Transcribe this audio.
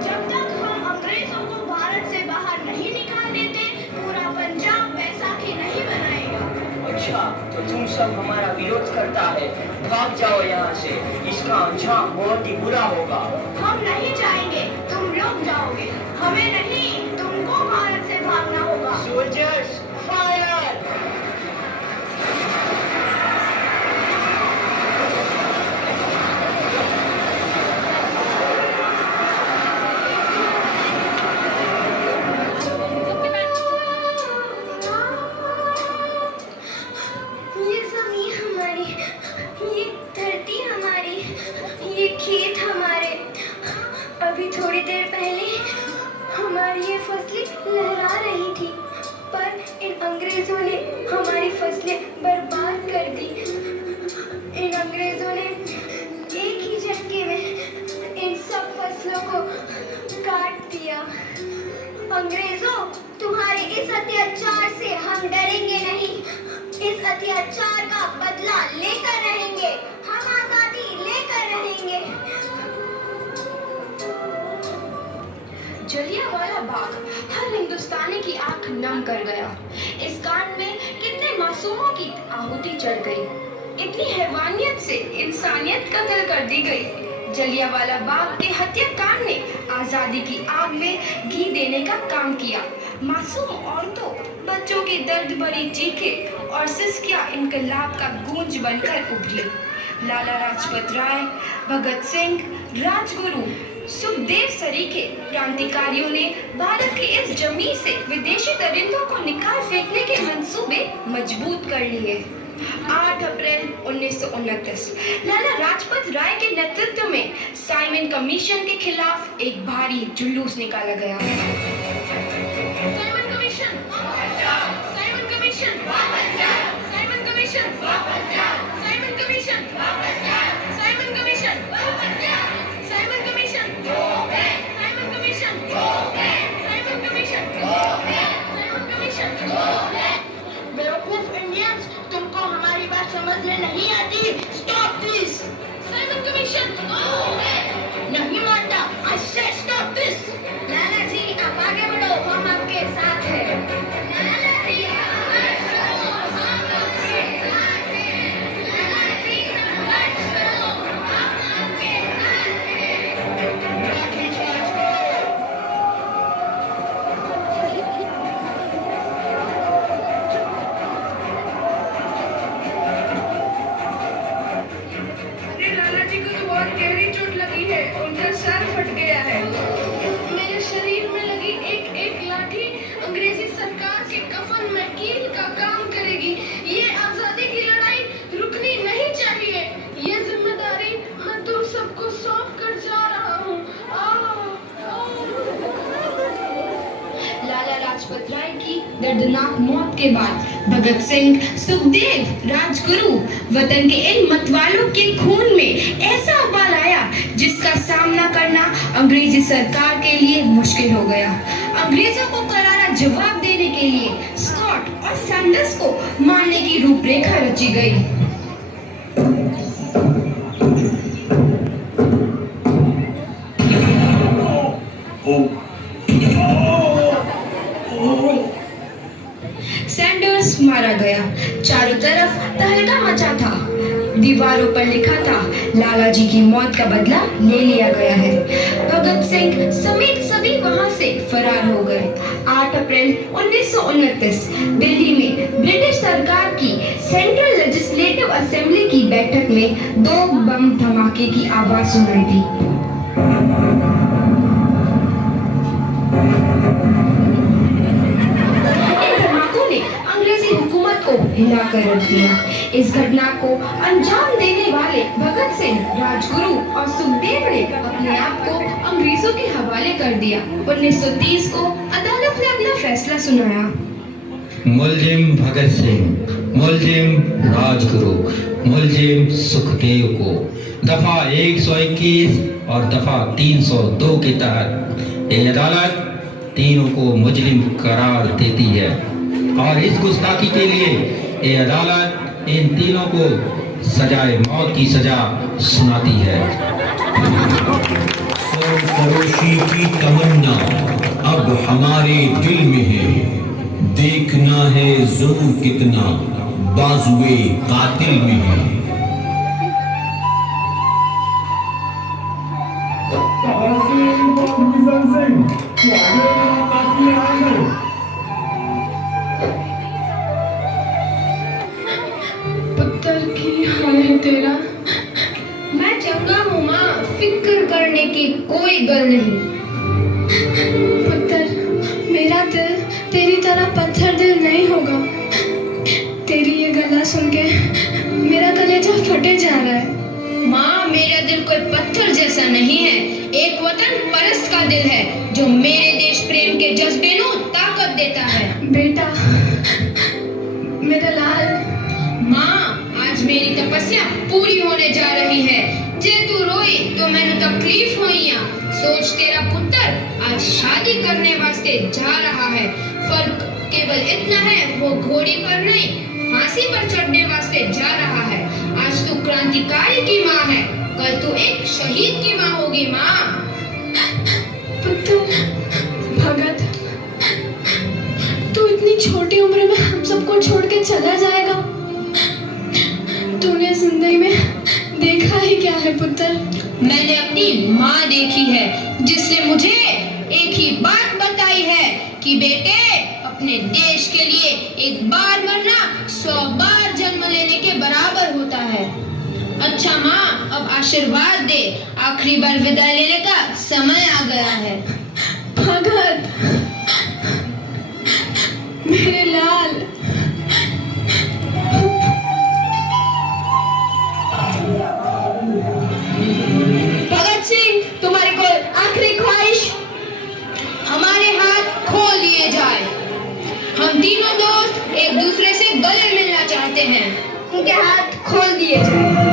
जब तक हम अंग्रेजों को भारत से बाहर नहीं निकाल देते, पूरा पंजाब बैसाखी नहीं मनाएगा। अच्छा, तो तुम सब हमारा विरोध करता है, भाग जाओ यहाँ से, इसका अंजाम बहुत ही बुरा होगा। हम नहीं जाएंगे, तुम लोग जाओगे, हमें नहीं, तुमको भारत से भागना होगा। Soldiers fire! ये जमीन हमारी, ये धरती हमारी, ये खेत हमारे। अभी थोड़ी देर पहले हमारी ये फसलें लहरा रही थी, पर इन अंग्रेजों ने हमारी फसलें बर्बाद कर दी। इन अंग्रेजों ने एक ही झटके में इन सब फसलों को काट दिया। अंग्रेजों, तुम्हारे इस अत्याचार से हम डरेंगे नहीं। इस अत्याचार का बदला लेकर रहेंगे, हम आजादी लेकर रहेंगे। जलियांवाला बाग हर हिंदुस्तानी की आंख नम कर गया। इस कांड में कितने मासूमों की आहुति चढ़ गई, इतनी हैवानियत से इंसानियत कत्ल कर दी गई। जलियांवाला बाग के हत्याकांड ने आजादी की आग में घी देने का काम किया। मासूम औरतों, बच्चों की दर्द भरी चीखें और सिसकियां इनकलाब का गूंज बनकर उभरी। लाला लाजपत राय, भगत सिंह, राजगुरु, सुखदेव सरीखे क्रांतिकारियों ने भारत की इस जमीन से विदेशी दरिंदों को निकाल फेंकने के मंसूबे मजबूत कर लिए। 8 अप्रैल 1929 लाला लाजपत राय के नेतृत्व में साइमन कमीशन के खिलाफ एक भारी जुलूस निकाला गया। साइमन कमीशन वापस जाओ, साइमन कमीशन वापस जाओ, साइमन कमीशन वापस जाओ, साइमन कमीशन वापस जाओ, साइमन कमीशन वापस जाओ, Simon commission go back, Simon commission go back, Simon commission go back, Simon commission go back. बेवकूफ इंडियंस, तुमको हमारी बात समझने नहीं आती। Stop this. Simon commission go back. नहीं मानता, आई से स्टॉप दिस। लाला जी, आप आगे बढ़ो, हम आपके साथ हैं। लाला जी, संघर्ष करो, हम आपके साथ हैं। लाला जी, संघर्ष करो, हम आपके साथ हैं। लाठीचार्ज करो। अरे लाला जी को तो बहुत गहरी चोट लगी है, उनका सर फट गया है। मेरे शरीर में लगी एक एक लाठी अंग्रेजी सरकार के कफन में कील का काम करेगी। ये आजादी की लड़ाई रुकनी नहीं चाहिए। ये जिम्मेदारी मैं तुम सबको सौंप कर जा रहा हूँ। लाला लाजपत राय की दर्दनाक मौत के बाद भगत सिंह, सुखदेव, राजगुरु वतन के इन मतवालों के खून में ऐसा उबाल आया जिसका सामना करना अंग्रेजी सरकार के लिए मुश्किल हो गया। अंग्रेजों को करारा जवाब देने के लिए स्कॉट और सैंडर्स को मारने की रूपरेखा रची गई। सैंडर्स मारा गया। चारों तरफ तहलका मचा था। दीवारों पर लिखा था, लाला जी की मौत का बदला ले लिया गया है। भगत सिंह समेत सभी वहां से फरार हो गए। 8 अप्रैल 1929 दिल्ली में ब्रिटिश सरकार की सेंट्रल लेजिस्लेटिव असेंबली की बैठक में 2 बम धमाके की आवाज सुनाई दी। हुकूमत को हिलाकर रख दिया। इस घटना को अंजाम देने वाले भगत सिंह, राजगुरु और सुखदेव ने अपने आप को अंग्रेजों के हवाले कर दिया। 1930 को अदालत ने अपना फैसला सुनाया। मुलजिम भगत सिंह, मुलजिम राजगुरु, मुलजिम सुखदेव को दफा 121 और दफा 302 के तहत ये अदालत तीनों को मुजरिम करार देती है और इस गुस्ताखी के लिए ये अदालत इन तीनों को सजाए मौत की सजा सुनाती है। सरफरोशी की तमन्ना अब हमारे दिल में है, देखना है जुल्म कितना बाजुए कातिल में है। पुत्र की हाल है तेरा। मैं चंगा हूँ माँ, फिक्र करने की कोई गल नहीं। पुत्र, मेरा दिल तेरी तरह पत्थर दिल नहीं होगा। तेरी ये गला सुन के मेरा कलेजा फटे जा रहा है। माँ, मेरा दिल कोई पत्थर जैसा नहीं है, एक वतन परस्त का दिल है जो मेरे देश प्रेम के जज्बे को ताकत देता है। बेटा, मेरा लाल। माँ, आज मेरी तपस्या पूरी होने जा रही है। जे तू रोई तो मैंने तकलीफ हुई। सोच, तेरा पुत्र आज शादी करने वास्ते जा रहा है। फर्क केवल इतना है, वो घोड़ी पर नहीं फांसी पर चढ़ने वास्ते जा रहा है। आज तू क्रांतिकारी की माँ है, कल तू एक शहीद की माँ होगी। माँ। पुत्र, भगत, तू इतनी छोटी उम्र में हम सबको छोड़ के चला जाएगा। तूने जिंदगी में देखा ही क्या है पुत्र? मैंने अपनी माँ देखी है, जिसने मुझे एक ही बात बताई है कि बेटे, अपने देश के लिए एक बार मरना 100 बार जन्म लेने के बराबर होता है। अच्छा माँ, अब आशीर्वाद दे, आखिरी बार विदाई लेने का समय आ गया है। भगत, मेरे लाल। भगत सिंह, तुम्हारी कोई आखिरी ख्वाहिश? हमारे हाथ खोल दिए जाए। हम तीनों दोस्त एक दूसरे से गले मिलना चाहते हैं। उनके हाथ खोल दिए जाए।